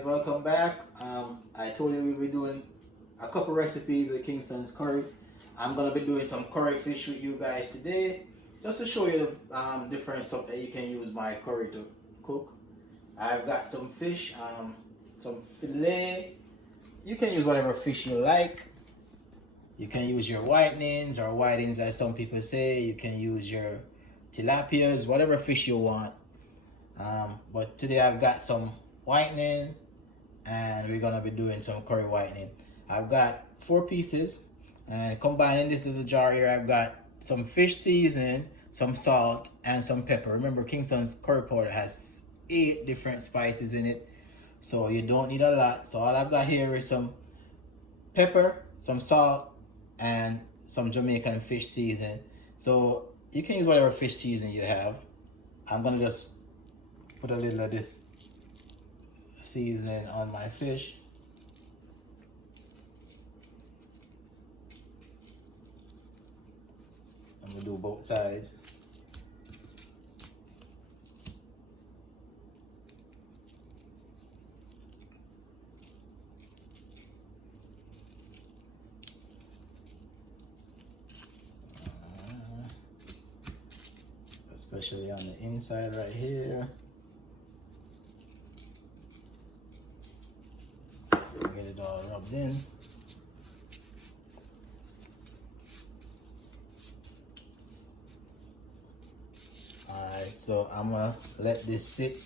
guys, welcome back. I told you we'll be doing a couple recipes with Kingston's curry. I'm gonna be doing some curry fish with you guys today, just to show you the different stuff that you can use my curry to cook. I've got some fish, some filet. You can use whatever fish you like. You can use your whitenings, or whitings as some people say. You can use your tilapias, whatever fish you want. But today I've got some whitening, and we're gonna be doing some curry whitening. I've got 4 pieces, and combining this little jar here, I've got some fish seasoning, some salt, and some pepper. Remember, Kingston's curry powder has 8 different spices in it, so you don't need a lot. So all I've got here is some pepper, some salt, and some Jamaican fish seasoning. So you can use whatever fish seasoning you have. I'm gonna just put a little of this seasoning on my fish. I'm gonna do both sides. Especially on the inside right here. So get it all rubbed in. Alright, so I'm gonna let this sit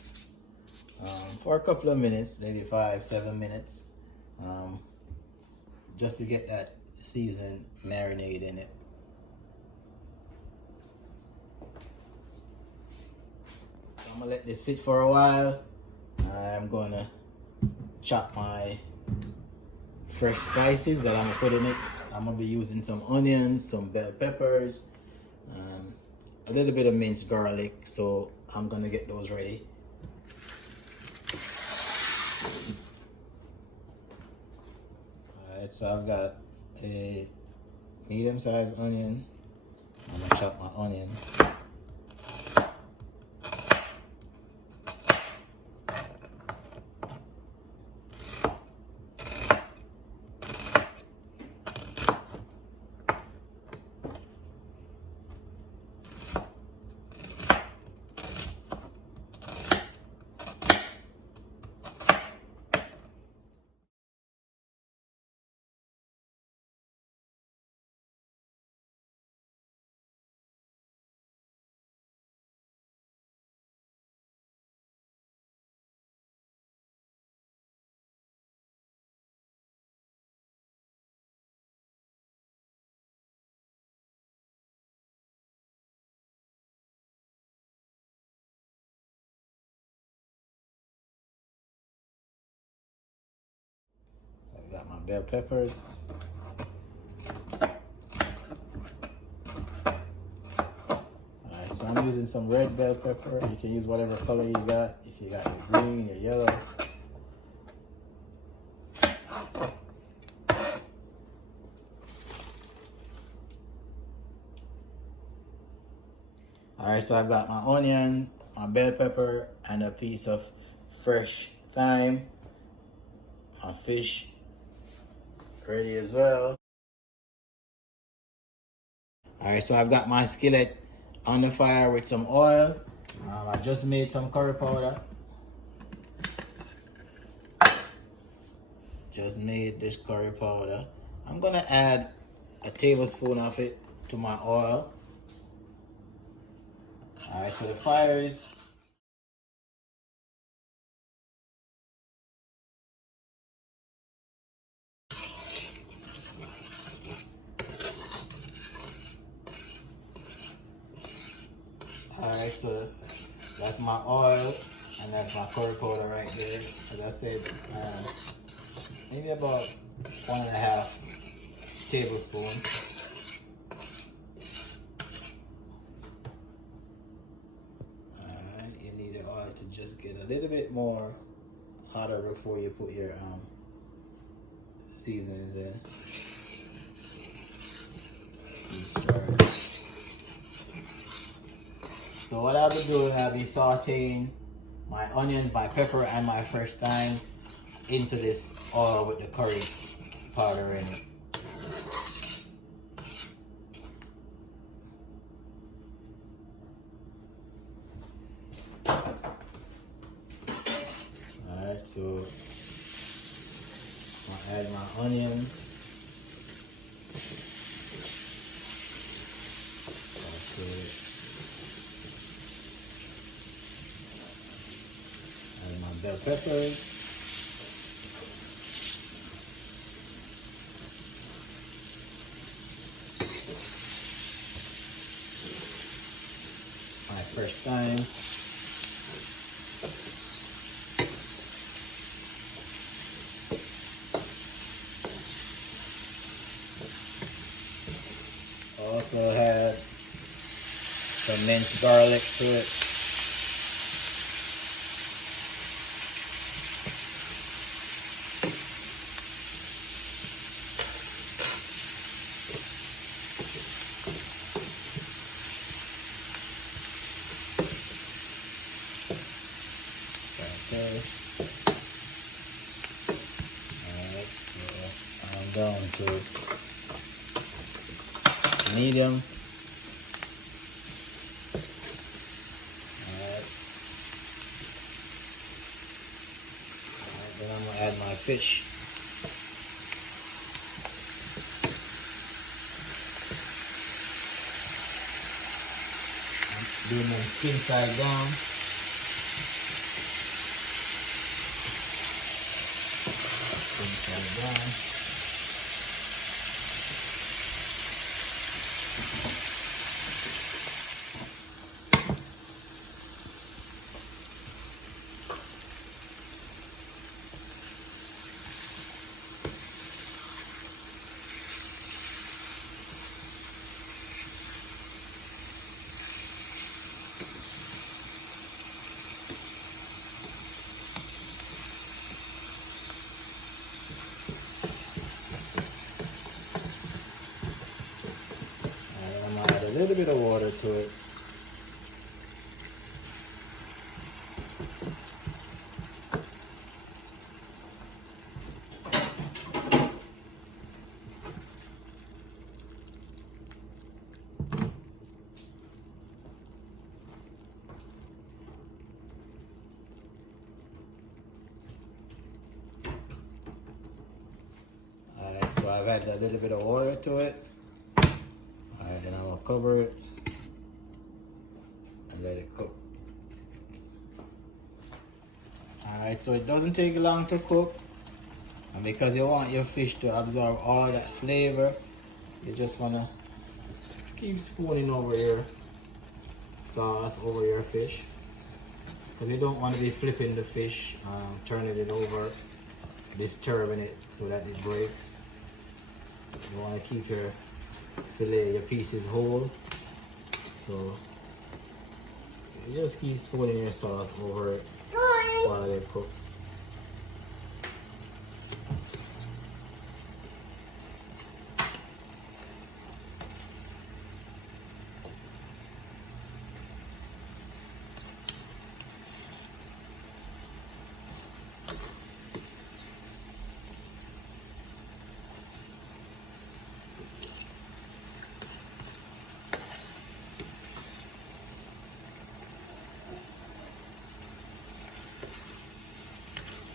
for a couple of minutes, maybe 5-7 minutes, just to get that seasoning marinade in it. I'm gonna let this sit for a while. I'm gonna chop my fresh spices that I'm gonna put in it. I'm gonna be using some onions, some bell peppers, a little bit of minced garlic. So I'm gonna get those ready. Alright, so I've got a medium-sized onion. I'm gonna chop my onion. I've got my bell peppers. Alright, so I'm using some red bell pepper. You can use whatever color you got. If you got your green, your yellow. Alright, so I've got my onion, my bell pepper, and a piece of fresh thyme. My fish ready as well. Alright, so I've got my skillet on the fire with some oil. I just made some curry powder. Just made this curry powder. I'm gonna add a tablespoon of it to my oil. Alright, so the fire is alright, so that's my oil, and that's my curry powder right there. As I said, maybe about 1.5 tablespoons. Alright, you need the oil to just get a little bit more hotter before you put your seasonings in. So what I'll be doing, I'll be sauteing my onions, my pepper, and my fresh thyme into this all with the curry powder in it. Alright, so I'll add my onion. Add my bell peppers. My first time. Also have some minced garlic to it. Okay. Alright, so I'm down to medium. Alright, then I'm gonna add my fish. I'm doing them skin side down. Skin side down. A little bit of water to it. Alright, so I've added a little bit of water to it. Alright, then I'm gonna cover it and let it cook. Alright, so it doesn't take long to cook, and because you want your fish to absorb all that flavor, you just wanna keep spooning over your sauce over your fish, because you don't want to be flipping the fish, turning it over, disturbing it so that it breaks. You want to keep your fillet, your pieces whole, so you just keep spooning your sauce over it while it cooks.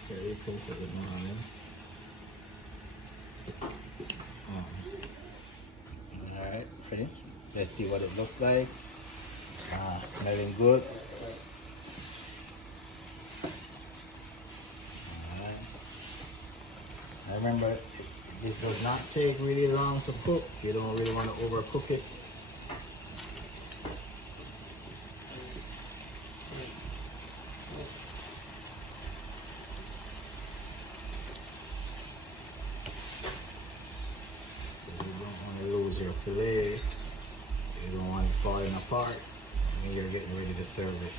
Very close at the moment. Alright, ready? Let's see what it looks like. Smelling good. Alright. Remember, this does not take really long to cook. You don't really want to overcook it. Your fillet, you don't want it falling apart when you're getting ready to serve it.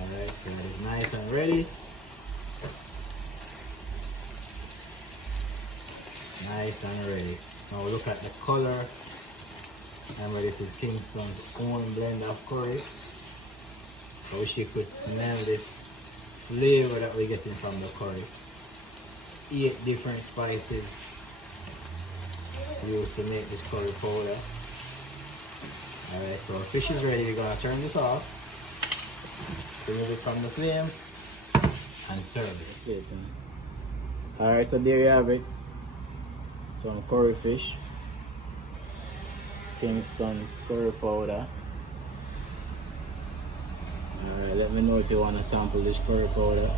Alright, so that is nice and ready. Nice and ready. Now look at the color. Remember, this is Kingston's own blend of curry. I wish you could smell this flavor that we're getting from the curry. 8 different spices used to make this curry powder. Alright, so our fish is ready. We're gonna turn this off, remove it from the flame, and serve it. Alright, so there you have it. Some curry fish. Kingstonz curry powder. Alright, let me know if you want to sample this curry powder,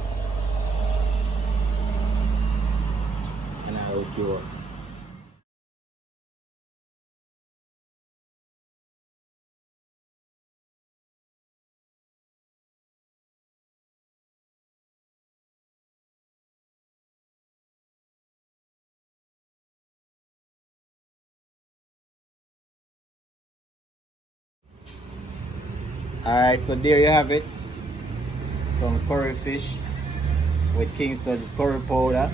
and I'll hook you up. Alright, so there you have it. Some curry fish with Kingstonz curry powder.